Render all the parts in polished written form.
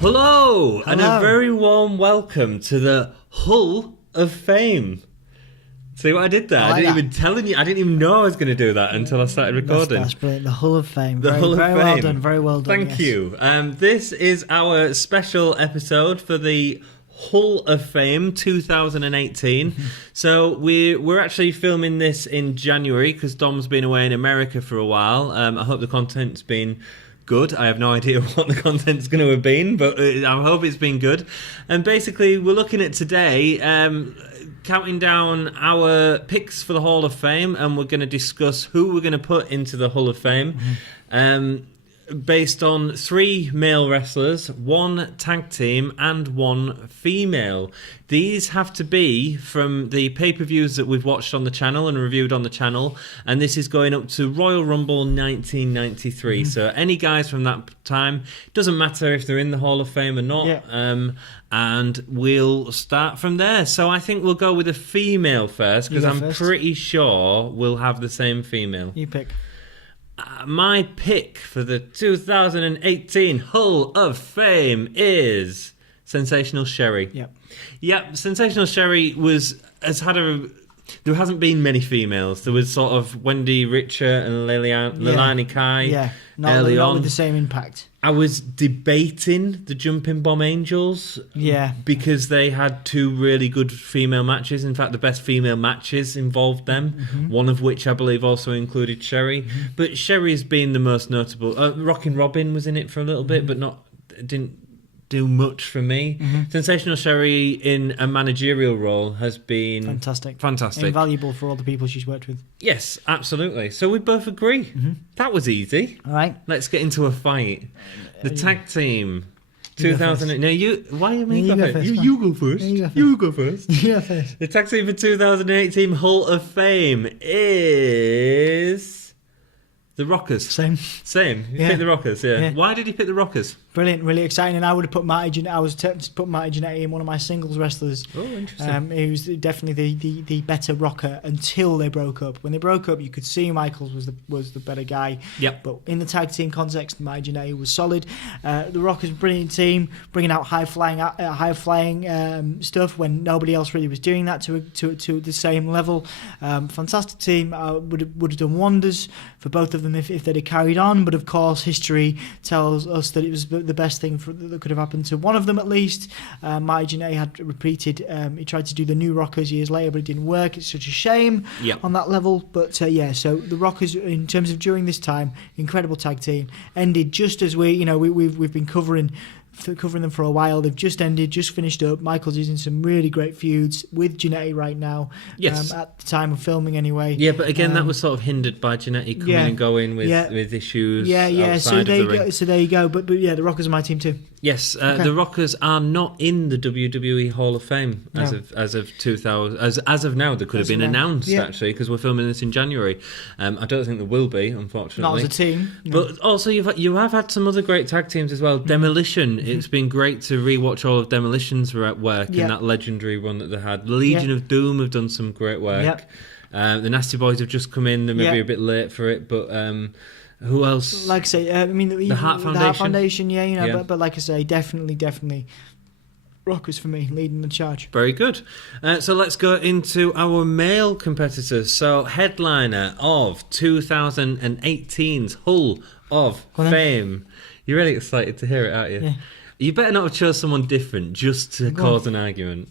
Hello, and a very warm welcome to the Hull of Fame. See what I did there? I didn't even know I was going to do that until I started recording. That's brilliant. The Hull of Fame. The Hull of Fame. Well done. Very well done. Thank you. This is our special episode for the Hull of Fame 2018. So we're actually filming this in January because Dom's been away in America for a while. I hope the content's been good. I have no idea what the content's going to have been, but I hope it's been good. And basically, we're looking at today, counting down our picks for the Hall of Fame, and we're going to discuss who we're going to put into the Hall of Fame. Based on 3 male wrestlers, 1 tag team, and 1 female. These have to be from the pay-per-views that we've watched on the channel and reviewed on the channel, and this is going up to Royal Rumble 1993. So any guys from that time, doesn't matter if they're in the Hall of Fame or not, and we'll start from there. So I think we'll go with a female first, because I'm pretty sure we'll have the same female. You pick. My pick for the 2018 Hull of Fame is Sensational Sherry. Yep. Sensational Sherry there hasn't been many females. There was sort of Wendy Richer and Leilani Kai not with the same impact. I was debating the Jumping Bomb Angels because they had 2 really good female matches. In fact, the best female matches involved them, one of which I believe also included Sherry. But Sherry's been the most notable. Rockin' Robin was in it for a little bit, but didn't do much for me. Sensational Sherry in a managerial role has been fantastic. Invaluable for all the people she's worked with. Yes, absolutely. So we both agree. That was easy. All right. Let's get into a fight. The tag team. 2008. Now why are you go first? You go first. You go first. You go first. The tag team for 2018 Hall of Fame is the Rockers. Same. You picked the Rockers, yeah. Why did you pick the Rockers? Brilliant, really exciting. And I would have put I was tempted to put Marty Jannetty in one of my singles wrestlers. Oh, interesting. He was definitely the better rocker until they broke up. When they broke up, you could see Michaels was the better guy. Yep. But in the tag team context, Marty Jannetty was solid. The Rockers, brilliant team, bringing out high flying stuff when nobody else really was doing that to the same level. Fantastic team. Would have done wonders for both of them if they'd have carried on. But of course, history tells us that it was the best thing that could have happened to one of them at least. Marty Jannetty had repeated. He tried to do the New Rockers years later, but it didn't work. It's such a shame on that level. But so the Rockers, in terms of during this time, incredible tag team, ended just as we've been covering them for a while. They've just finished up. Michael's is in some really great feuds with Jannetty right now. Yes. At the time of filming anyway. Yeah, but again, that was sort of hindered by Jannetty coming and going with issues. So there you go. But the Rockers are my team too. Yes, the Rockers are not in the WWE Hall of Fame as of 2000. As of now, they could have been announced actually, because we're filming this in January. I don't think there will be, unfortunately. Not as a team. No. But also, you have had some other great tag teams as well. Demolition. It's been great to rewatch all of Demolition's work in that legendary run that they had. The Legion of Doom have done some great work. The Nasty Boys have just just they're maybe a bit late for it, but who else? Like I say, the Heart Foundation. The Heart Foundation, But like I say, definitely Rockers for me, leading the charge. Very good. So let's go into our male competitors. So headliner of 2018's Hull of Fame. You're really excited to hear it, aren't you? Yeah. You better not have chose someone different just to cause an argument.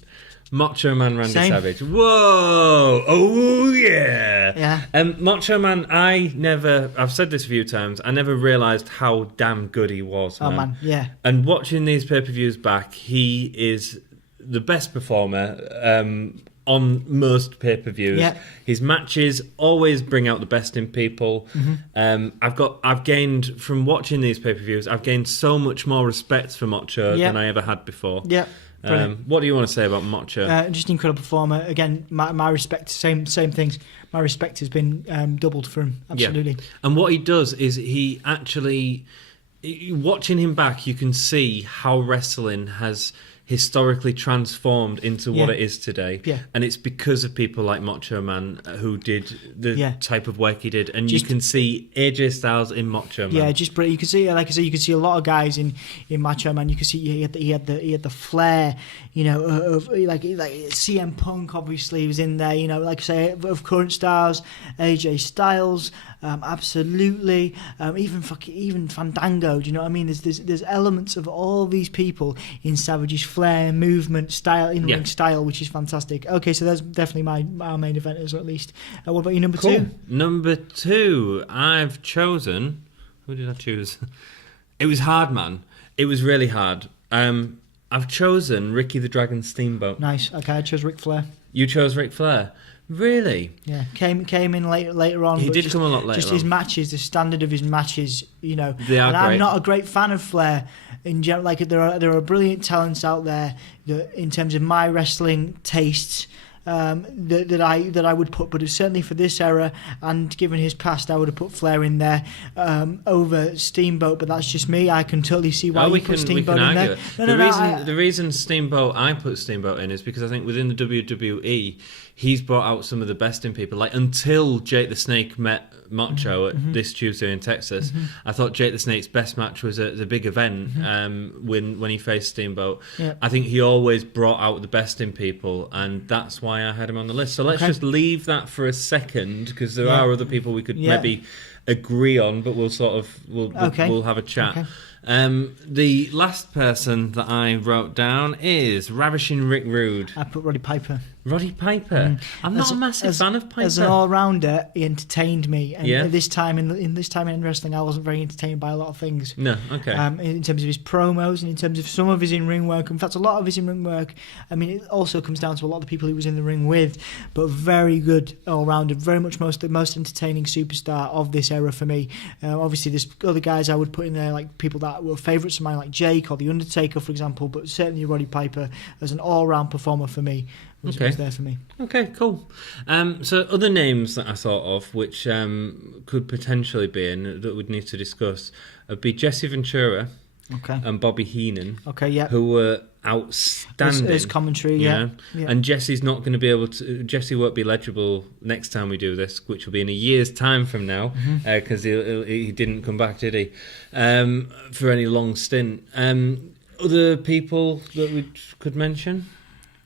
Macho Man Randy Savage. Whoa! Oh, yeah! Macho Man, I've said this a few times, I never realised how damn good he was, man. Oh, man, yeah. And watching these pay-per-views back, he is the best performer on most pay-per-views. His matches always bring out the best in people. I've gained, from watching these pay-per-views, I've gained so much more respect for Macho than I ever had before. What do you want to say about Macho? Just an incredible performer. Again, my respect, same things. My respect has been doubled for him, absolutely. And what he does is he actually, watching him back, you can see how wrestling has historically transformed into what Yeah. it is today. Yeah. And it's because of people like Macho Man who did the type of work he did. And you can see AJ Styles in Macho Man. Yeah, you can see, like I say, you can see a lot of guys in Macho Man. You can see he had the flair, you know, of like CM Punk obviously was in there. You know, like I say, of current stars, AJ Styles, absolutely, even Fandango. Do you know what I mean? There's elements of all these people in Savage's flair, movement, style, in-ring style, which is fantastic. Okay, so that's definitely our main eventers, at least. What about your number two? Number two, I've chosen. Who did I choose? It was hard, man. It was really hard. I've chosen Ricky the Dragon Steamboat. Nice. Okay, I chose Ric Flair. You chose Ric Flair. Really? Yeah, came in later on. He did come a lot later. Just his matches, the standard of his matches, you know. They are and great. I'm not a great fan of Flair. In general, like there are brilliant talents out there that, in terms of my wrestling tastes, that I would put, but certainly for this era and given his past, I would have put Flair in there over Steamboat. But that's just me. I can totally see why you put Steamboat in there. The reason I put Steamboat in is because I think within the WWE, he's brought out some of the best in people. Like, until Jake the Snake met Macho at this Tuesday in Texas, I thought Jake the Snake's best match was at the big event when he faced Steamboat. Yep. I think he always brought out the best in people, and that's why I had him on the list. So let's just leave that for a second, because there are other people we could maybe agree on, but we'll have a chat. Okay. The last person that I wrote down is Ravishing Rick Rude. I put Roddy Piper. Roddy Piper. I'm not a massive fan of Piper. As an all-rounder, he entertained me. And Yeah. at this time in wrestling, I wasn't very entertained by a lot of things. No, okay. In terms of his promos and in terms of some of his in-ring work. In fact, a lot of his in-ring work, I mean, it also comes down to a lot of the people he was in the ring with, but very good all-rounder, very much the most entertaining superstar of this era for me. Obviously, there's other guys I would put in there, like people that were favourites of mine, like Jake or The Undertaker, for example, but certainly Roddy Piper as an all-round performer for me was there for me. Okay, cool. So other names that I thought of which could potentially be in that we'd need to discuss would be Jesse Ventura and Bobby Heenan, who were outstanding. As commentary, yeah. And Jesse's not going to be able to. Jesse won't be legible next time we do this, which will be in a year's time from now, because he didn't come back, did he? For any long stint. Other people that we could mention.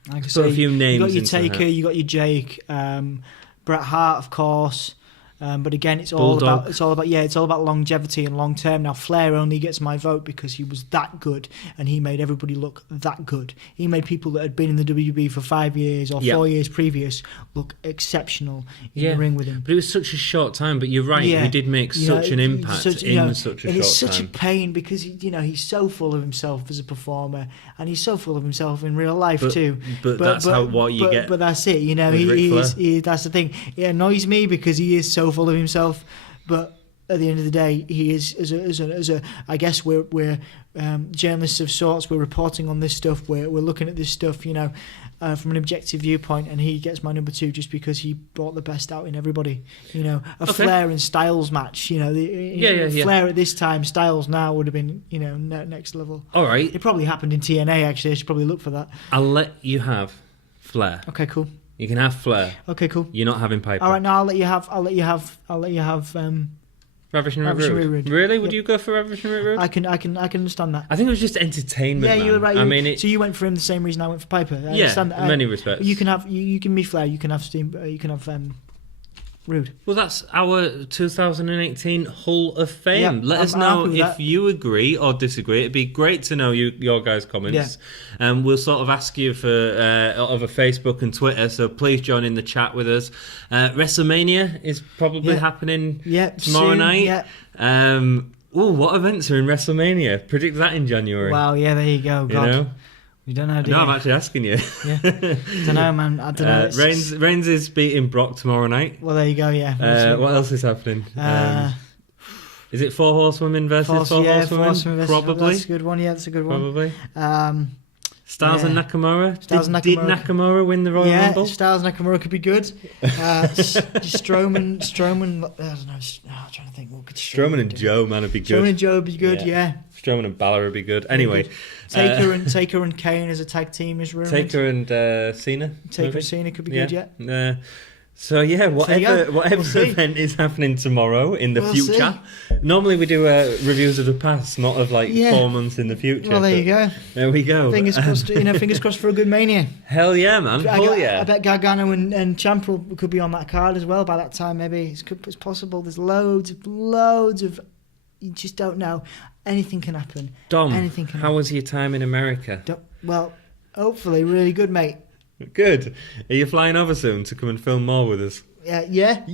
Like I Put a few names. You got your into the Taker, hat. you got your Jake, Bret Hart, of course. But again, it's all about longevity and long term. Now, Flair only gets my vote because he was that good, and he made everybody look that good. He made people that had been in the WWE for 5 years or 4 years previous look exceptional in the ring with him. But it was such a short time. But you're right, he did make such an impact in such a short time. And it's such a pain because he's so full of himself as a performer, and he's so full of himself in real life too. But that's what you get. But that's it. That's the thing. It annoys me because he is so full of himself, but at the end of the day, he is as a I guess we're journalists of sorts. We're reporting on this stuff. We're looking at this stuff, from an objective viewpoint, and he gets my number two just because he brought the best out in everybody. Flair and Styles match. Flair at this time, Styles now would have been next level. All right, it probably happened in TNA. Actually, I should probably look for that. I'll let you have Flair. Okay, cool. You can have Flair. Okay, cool. You're not having Piper. All right, now I'll let you have. Ravishing Rick Rude. Really? Would you go for Ravishing Rick Rude? I can understand that. I think it was just entertainment. Yeah, man. you were right. So you went for him the same reason I went for Piper. I in understand. many respects. You can have. You give me Flair. You can have Steam. You can have Rude. Well, that's our 2018 Hall of Fame. Yeah, Let us know if you agree or disagree. It'd be great to know your guys' comments. Yeah. We'll sort of ask you for over Facebook and Twitter, so please join in the chat with us. WrestleMania is probably happening tomorrow night. Yeah. What events are in WrestleMania? Predict that in January. Wow, yeah, there you go. God. You don't know, do you? No, I'm actually asking you. Yeah. Don't know, man. I don't know. Reigns is beating Brock tomorrow night. Well, there you go, yeah. What else is happening? Is it Four Horsewomen versus Four Horsewomen? Probably. That's a good one, yeah, that's a good one. Probably. Styles and Nakamura. Styles and Did Nakamura. Nakamura win the Royal Rumble? Styles and Nakamura could be good. Strowman. I don't know. I'm trying to think. What could Strowman and Joe, man, would be good. Strowman and Joe would be good. Yeah. Strowman and Balor would be good. Anyway, Taker and Kane as a tag team is rumored. Taker and Cena. Taker and Cena could be good. Yeah. So whatever event is happening tomorrow in the future. See. Normally we do reviews of the past, not of 4 months in the future. Well, there you go. There we go. Fingers crossed. Fingers crossed for a good Mania. Hell yeah, man. I bet Gargano and Ciampa could be on that card as well by that time. Maybe it's possible. There's loads of. You just don't know. Anything can happen. Dom, anything can how was your time in America? Well, hopefully, really good, mate. Good. Are you flying over soon to come and film more with us? Yeah.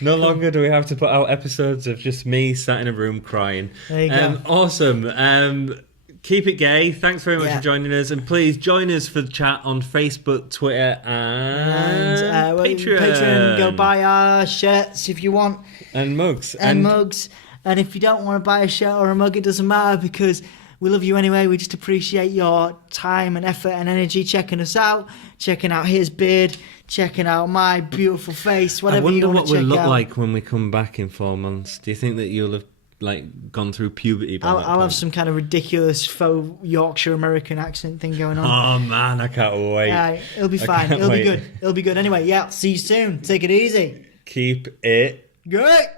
No longer do we have to put out episodes of just me sat in a room crying. There you go. Awesome. Keep it gay. Thanks very much for joining us, and please join us for the chat on Facebook, Twitter, and Patreon. Patreon. Go buy our shirts if you want, and mugs, And if you don't want to buy a shirt or a mug, it doesn't matter, because we love you anyway. We just appreciate your time and effort and energy checking us out, checking out his beard, checking out my beautiful face, whatever you want to check out. I wonder what we'll look like when we come back in 4 months. Do you think that you'll have gone through puberty by that I'll have some kind of ridiculous faux Yorkshire American accent thing going on. Oh man, I can't wait. Yeah, it'll be fine. It'll be good. It'll be good. Anyway, see you soon. Take it easy. Keep it great.